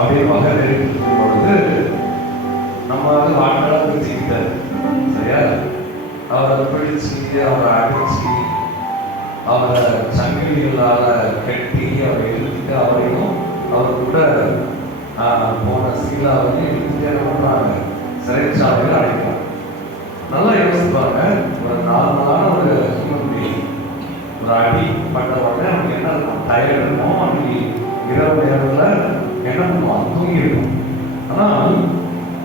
அப்படின்னு வகை தெரிவிக்கும் பொழுது நம்ம வந்து வாழ்க்கையாக பிரிச்சுக்கிட்டார். சரியா? அவரை பிடிச்சி அவரை அடிச்சு அவரை சங்கிலிகளால் கட்டி அவரை இழுத்துட்டு அவரையும் அவர் கூட போன சீலாவையும் இழுத்துட்டே பண்றாங்க, சிறைச்சாலையில் அடைக்கிறாங்க. நல்லா யோசிப்பாங்க. ஒரு நார்மலான ஒரு ஹியூமன் பீயிங் ஒரு அடி பட்ட உடனே அவனுக்கு என்ன இருக்கும்? டயர்ட் இருக்கும். அன்னைக்கு இரவு நேரத்தில் என்ன பண்ணுவான்? தூங்கி இருக்கும். ஆனால்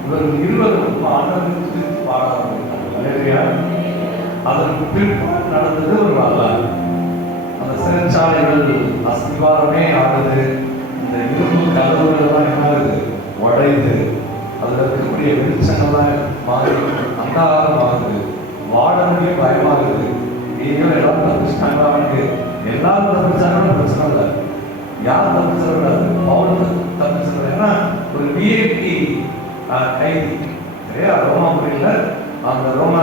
இவர்கள் இருவரும் ஆண்டவருக்கு பாட ஆரம்பித்தாங்க. அதற்கு பிற்பாடு நடந்தது ஒரு வரலாறு. அந்த சிறைச்சாலைகள் அஸ்திவாரமே ஆகுது. இந்த இரும்பு கதவுகள்லாம் என்ன ஆகுது? உடையுது. அதில் இருக்கக்கூடிய வெளிச்சங்கள்லாம் மாறி அந்தாரம் ஆகுது. வாடகையும் பயமாகுது. நீங்க எல்லாரும் தப்பிச்சிட்டாங்க. அவனுக்கு எல்லாரும் தப்பிச்சாலும் பிரச்சனை இல்லை. யார் தப்பிச்சிடக்கூடாது? பவுல் தப்பிச்சிடல. ஏன்னா ஒரு விஐபி கைதி. சரியா? ரோமாபுரியில் அந்த ரோம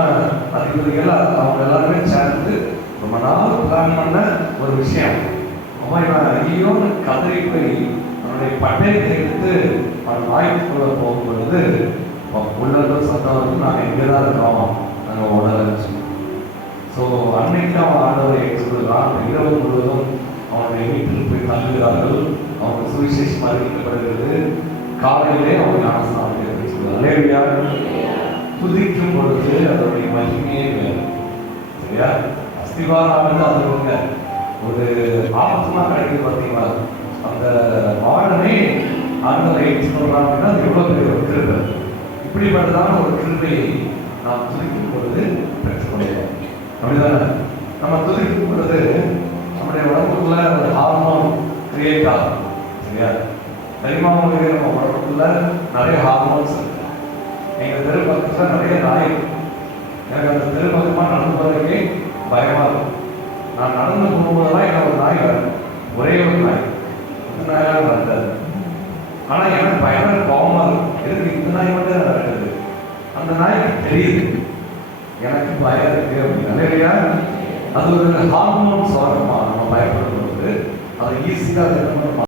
அதிபதிகள் அவங்க எல்லாருமே சேர்ந்து ரொம்ப நாள் பிளான் பண்ண ஒரு விஷயம். அவன் ஐயோன்னு கதறி போய் அவனுடைய பட்டயத்தை எடுத்து அவன் வாய்ப்புக்குள்ள போகும் பொழுது உள்ளது சத்தவர்கள் நாங்கள் எங்கே தான் இருக்கோம், நாங்கள் உடலச்சு. ஸோ அன்னைக்கு அவன் ஆண்டவரை ஏற்றுக்கொள்கிறான். இரவு முழுவதும் அவனுடைய வீட்டில் போய் தங்குகிறார்கள். அவனுக்கு சுவிசேஷம் அறிவிக்கப்படுகிறது. காலையிலே அவன் ஞானஸ்நானம் ஏற்றுக்கொள்கிறார். துதிக்கும் பொழுது அதனுடைய மகிமையே வேறு. சரியா? அஸ்திவாரம் அது ஒரு ஆத்மா கிடைக்குது. பார்த்தீங்களா? அந்த வாழனை ஆண்டவரை ஏற்றுக்கொள்றாங்கன்னா அது எவ்வளோ பெரிய ஒரு கிருபை. இப்படிப்பட்டதான ஒரு கிருபையை நாம் துதிக்கும் பொழுது பெற்றுக்கொள்கிறோம். அப்படிதானே? நம்ம துதிக்கும் பொழுது நம்முடைய உடம்புக்குள்ள ஒரு ஹார்மோன் கிரியேட் ஆகும். சரியா? தெரியுமாவுடைய நம்ம உடம்புக்குள்ள நிறைய ஹார்மோன்ஸ் இருக்கு. எங்கள் தெரு பக்கத்தில் நிறைய நாய். எனக்கு அந்த தெரு பக்கமாக நடந்து போறதுக்கே பயமா இருக்கும். நான் நடந்து போகும்போதெல்லாம் எனக்கு ஒரு நாய் வரும். ஒரே ஒரு நாய். இந்த நாயாக வந்தாது. ஆனால் எனக்கு பயங்கர கோபமா இருக்கும். எதுக்கு இந்த நாய் மட்டும் நடக்குது? அந்த நாய்க்கு தெரியுது எனக்கு பயம் இருக்கு அப்படின்னு. இல்லையா? அது ஒரு ஹார்மோன் சுவாரமா நம்ம பயப்படும் பொழுது அதை ஈஸியாக